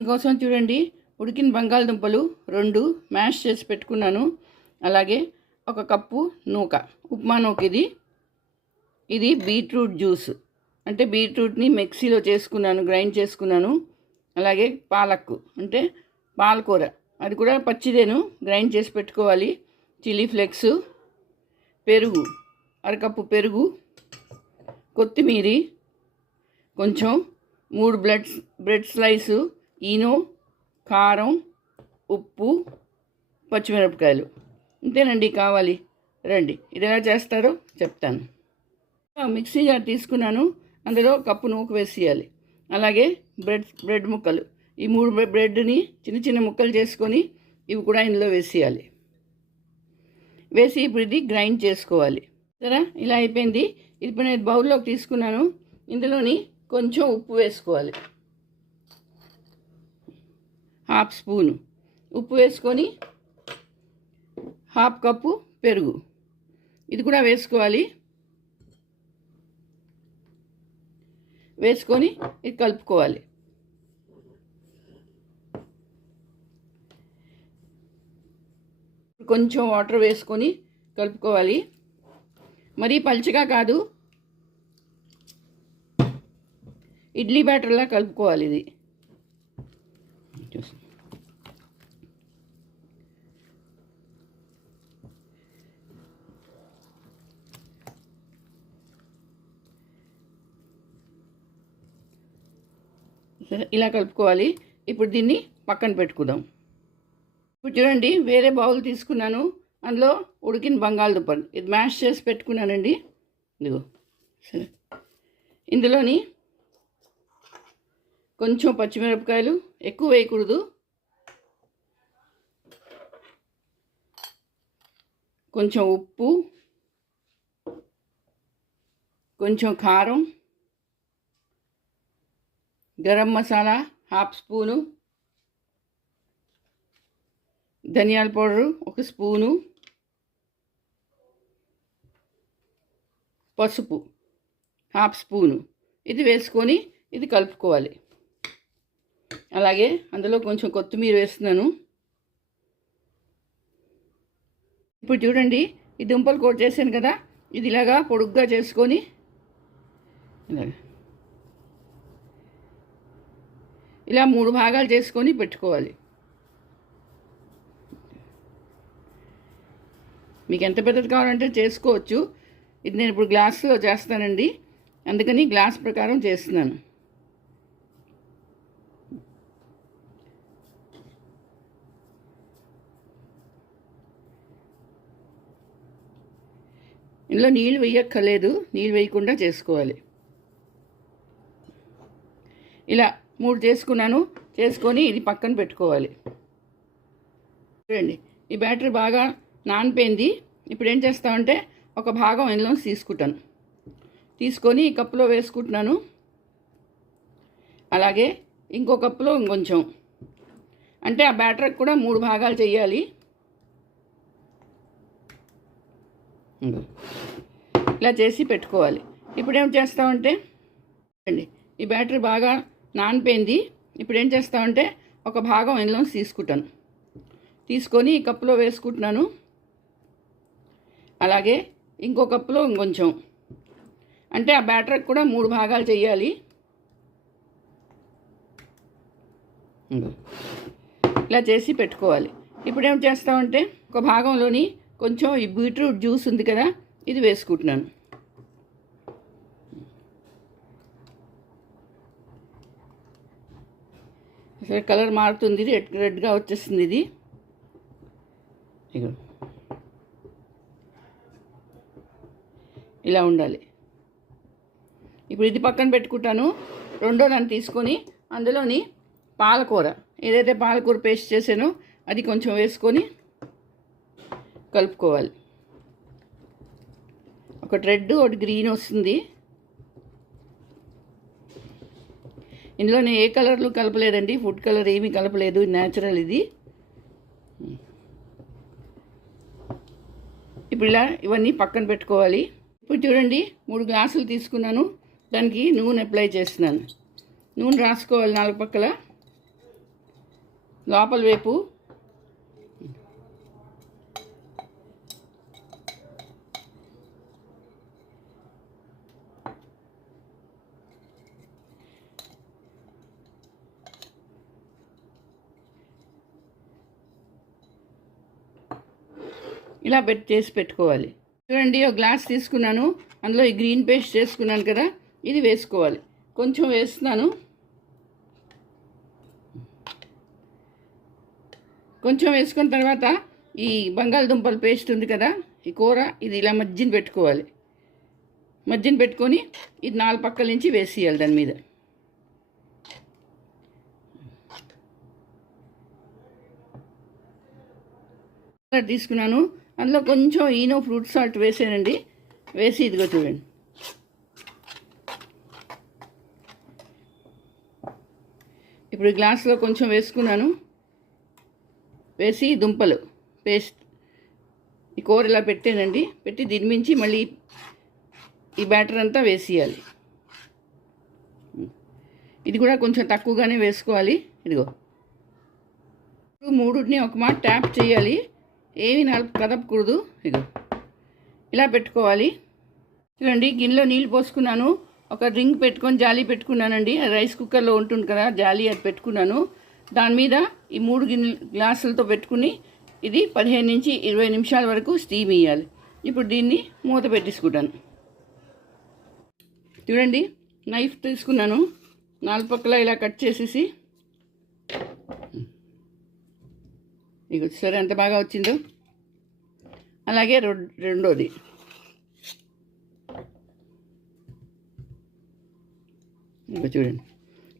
దీనికోసం చూడండి, ఉడికిన బంగాళదుంపలు 2 మ్యాష్ చేసి పెట్టుకున్నాను. అలాగే 1 కప్పు నూక, ఉప్మా నూక. ఇది బీట్రూట్ జ్యూస్, అంటే బీట్రూట్ని మిక్సీలో చేసుకున్నాను, గ్రైండ్ చేసుకున్నాను. అలాగే పాలక్కు అంటే పాలకూర, అది కూడా పచ్చిదేను, గ్రైండ్ చేసి పెట్టుకోవాలి. చిల్లీ ఫ్లేక్స్, పెరుగు 1 కప్పు పెరుగు, కొత్తిమీర కొంచెం, 3 బ్రెడ్ స్లైసు, ఈనో, కారం, ఉప్పు, పచ్చిమిరపకాయలు. ఇంతేనండి కావాలి. రండి, ఇది ఎలా చేస్తారో చెప్తాను. మిక్సీ జార్ తీసుకున్నాను, అందులో 1 కప్పు నూక వేసేయాలి. అలాగే బ్రెడ్ ముక్కలు, ఈ 3 బ్రెడ్ని చిన్న చిన్న ముక్కలు చేసుకొని ఇవి కూడా ఇందులో వేసేయాలి. వేసి ఇప్పుడు ఇది గ్రైండ్ చేసుకోవాలి. సరే, ఇలా అయిపోయింది. ఇప్పుడు నేను బౌల్లోకి తీసుకున్నాను. ఇందులోని కొంచెం ఉప్పు వేసుకోవాలి, 1/2 స్పూను ఉప్పు వేసుకొని, 1/2 కప్పు పెరుగు ఇది కూడా వేసుకోవాలి. వేసుకొని ఇది కలుపుకోవాలి. కొంచెం వాటర్ వేసుకొని కలుపుకోవాలి. మరీ పల్చగా కాదు, ఇడ్లీ బ్యాటర్లా కలుపుకోవాలి. ఇది ఇలా కలుపుకోవాలి. ఇప్పుడు దీన్ని పక్కన పెట్టుకుందాం. ఇప్పుడు చూడండి, వేరే బౌల్ తీసుకున్నాను, అందులో ఉడికిన బంగాళదుంపలు ఇది మ్యాష్ చేసి పెట్టుకున్నానండి. ఇదిగో సరే, ఇందులోని కొంచెం పచ్చిమిరపకాయలు, ఎక్కువ వేయకూడదు, కొంచెం ఉప్పు, కొంచెం కారం, గరం మసాలా 1/2 స్పూను, ధనియాల పౌడరు 1 స్పూను, పసుపు 1/2 స్పూను ఇది వేసుకొని ఇది కలుపుకోవాలి. అలాగే అందులో కొంచెం కొత్తిమీర వేస్తున్నాను. ఇప్పుడు చూడండి, ఈ దుంపలు కోట్ చేశాను కదా, ఇది ఇలాగా పొడుగ్గా చేసుకొని ఇలా 3 భాగాలు చేసుకొని పెట్టుకోవాలి. మీకు ఎంత పెద్దది కావాలంటే చేసుకోవచ్చు. ఇది నేను ఇప్పుడు గ్లాస్లో చేస్తానండి, అందుకని గ్లాస్ ప్రకారం చేస్తున్నాను. ఇందులో నీళ్ళు వేయక్కర్లేదు, నీళ్ళు వేయకుండా చేసుకోవాలి. ఇలా 3 చేసుకున్నాను. చేసుకొని ఇది పక్కన పెట్టుకోవాలి. చూడండి, ఈ బ్యాటరీ బాగా నానిపోయింది. ఇప్పుడు ఏం చేస్తామంటే 1 భాగం ఇందులో తీసుకుంటాను, తీసుకొని ఈ కప్పులో వేసుకుంటున్నాను. అలాగే ఇంకో కప్పులో ఇంకొంచెం, అంటే ఆ బ్యాటరీకి కూడా 3 భాగాలు చేయాలి. ఇలా చేసి పెట్టుకోవాలి. ఇప్పుడు ఏం చేస్తామంటే అండి, ఈ బ్యాటరీ బాగా నానిపోయింది. ఇప్పుడు ఏం చేస్తామంటే 1 భాగం ఇందులో తీసుకుంటాను, తీసుకొని ఈ కప్పులో వేసుకుంటున్నాను. అలాగే ఇంకో కప్పులో ఇంకొంచెం, అంటే ఆ బ్యాటరీకి కూడా 3 భాగాలు చేయాలి. ఇలా చేసి పెట్టుకోవాలి. ఇప్పుడు ఏం చేస్తామంటే 1 భాగంలోని కొంచెం ఈ బీట్రూట్ జ్యూస్ ఉంది కదా, ఇది వేసుకుంటున్నాను. సరే, కలర్ మారుతుంది, రెడ్గా వచ్చేస్తుంది. ఇది ఇలా ఉండాలి. ఇప్పుడు ఇది పక్కన పెట్టుకుంటాను. రెండో దాన్ని తీసుకొని అందులోని పాలకూర, ఏదైతే పాలకూర పేస్ట్ చేసానో అది కొంచెం వేసుకొని కలుపుకోవాలి. ఒకటి రెడ్, ఒకటి గ్రీన్ వస్తుంది. ఇందులో నేను ఏ కలర్లు కలపలేదండి, ఫుడ్ కలర్ ఏమీ కలపలేదు, న్యాచురల్ ఇది. ఇప్పుడు ఇలా ఇవన్నీ పక్కన పెట్టుకోవాలి. ఇప్పుడు చూడండి, 3 గ్లాసులు తీసుకున్నాను, దానికి నూనె అప్లై చేస్తున్నాను. నూనె రాసుకోవాలి 4 పక్కల. లోపల వైపు ఇలా చేసి పెట్టుకోవాలి. చూడండి, ఒక గ్లాస్ తీసుకున్నాను, అందులో ఈ గ్రీన్ పేస్ట్ చేసుకున్నాను కదా, ఇది వేసుకోవాలి. కొంచెం వేస్తున్నాను. కొంచెం వేసుకున్న తర్వాత ఈ బంగాళదుంపల పేస్ట్ ఉంది కదా, ఈ కూర, ఇది ఇలా మధ్యన పెట్టుకోవాలి. మధ్యన పెట్టుకొని ఇది 4 పక్కల నుంచి వేసేయాలి దాని మీద. తీసుకున్నాను, అందులో కొంచెం ఈనో ఫ్రూట్ సాల్ట్ వేసానండి. వేసి ఇదిగో చూడండి, ఇప్పుడు గ్లాస్లో కొంచెం వేసుకున్నాను. వేసి దుంపలు పేస్ట్ ఈ కూర ఇలా పెట్టానండి. పెట్టి దీని మించి మళ్ళీ ఈ బ్యాటర్ అంతా వేసేయాలి. ఇది కూడా కొంచెం తక్కువగానే వేసుకోవాలి. ఇదిగో 3ని ఒక మాట ట్యాప్ చేయాలి, ఏమి కదపకూడదు. ఇదిగో ఇలా పెట్టుకోవాలి. చూడండి, గిన్నెలో నీళ్ళు పోసుకున్నాను. ఒక రింగ్ పెట్టుకొని జాలి పెట్టుకున్నానండి. రైస్ కుక్కర్లో ఉంటుంది కదా జాలి, అది పెట్టుకున్నాను. దాని మీద ఈ 3 గ్లాసులతో పెట్టుకుని ఇది 15 నుంచి 20 నిమిషాల వరకు స్టీమ్ ఇవ్వాలి. ఇప్పుడు దీన్ని మూత పెట్టేసుకుంటాను. చూడండి, నైఫ్ తీసుకున్నాను, 4 పక్కల ఇలా కట్ చేసేసి ఇక సరే ఎంత బాగా వచ్చిందో. అలాగే రెండోది ఇంకా చూడండి,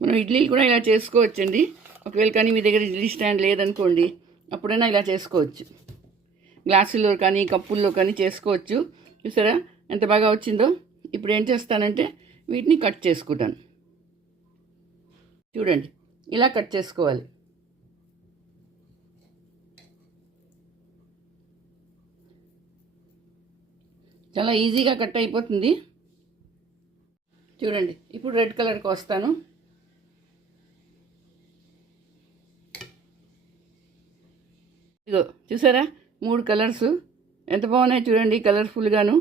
మనం ఇడ్లీలు కూడా ఇలా చేసుకోవచ్చండి. ఒకవేళ కానీ మీ దగ్గర ఇడ్లీ స్టాండ్ లేదనుకోండి, అప్పుడైనా ఇలా చేసుకోవచ్చు. గ్లాసుల్లో కానీ కప్పుల్లో కానీ చేసుకోవచ్చు. చూసారా ఎంత బాగా వచ్చిందో. ఇప్పుడు ఏం చేస్తానంటే వీటిని కట్ చేసుకుంటాను. చూడండి, ఇలా కట్ చేసుకోవాలి. చాలా ఈజీగా కట్ అయిపోతుంది. చూడండి, ఇప్పుడు రెడ్ కలర్కి వస్తాను. ఇదిగో చూసారా 3 కలర్స్ ఎంత బాగున్నాయి చూడండి, కలర్ఫుల్గాను.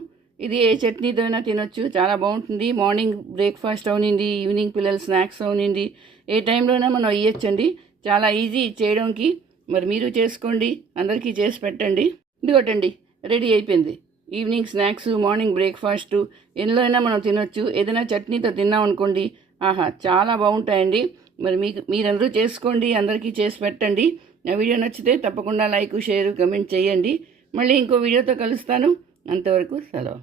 ఇది ఏ చట్నీతో అయినా తినొచ్చు, చాలా బాగుంటుంది. మార్నింగ్ బ్రేక్ఫాస్ట్ అవునింది, ఈవినింగ్ పిల్లల స్నాక్స్ అవునింది, ఏ టైంలోనే మనం ఇయ్యొచ్చండి. చాలా ఈజీ చేయడానికి. మరి మీరు చేసుకోండి, అందరికీ చేసి పెట్టండి. ఇదిగోటండి, రెడీ అయిపోయింది. ఈవినింగ్ స్నాక్స్, మార్నింగ్ బ్రేక్ఫాస్ట్ ఎందులో అయినా మనం తినొచ్చు. ఏదైనా చట్నీతో తిన్నాం అనుకోండి, ఆహా చాలా బాగుంటాయండి. మరి మీరందరూ చేసుకోండి, అందరికీ చేసి పెట్టండి. నా వీడియో నచ్చితే తప్పకుండా లైక్, షేర్, కమెంట్ చేయండి. మళ్ళీ ఇంకో వీడియోతో కలుస్తాను. అంతవరకు సెలవు.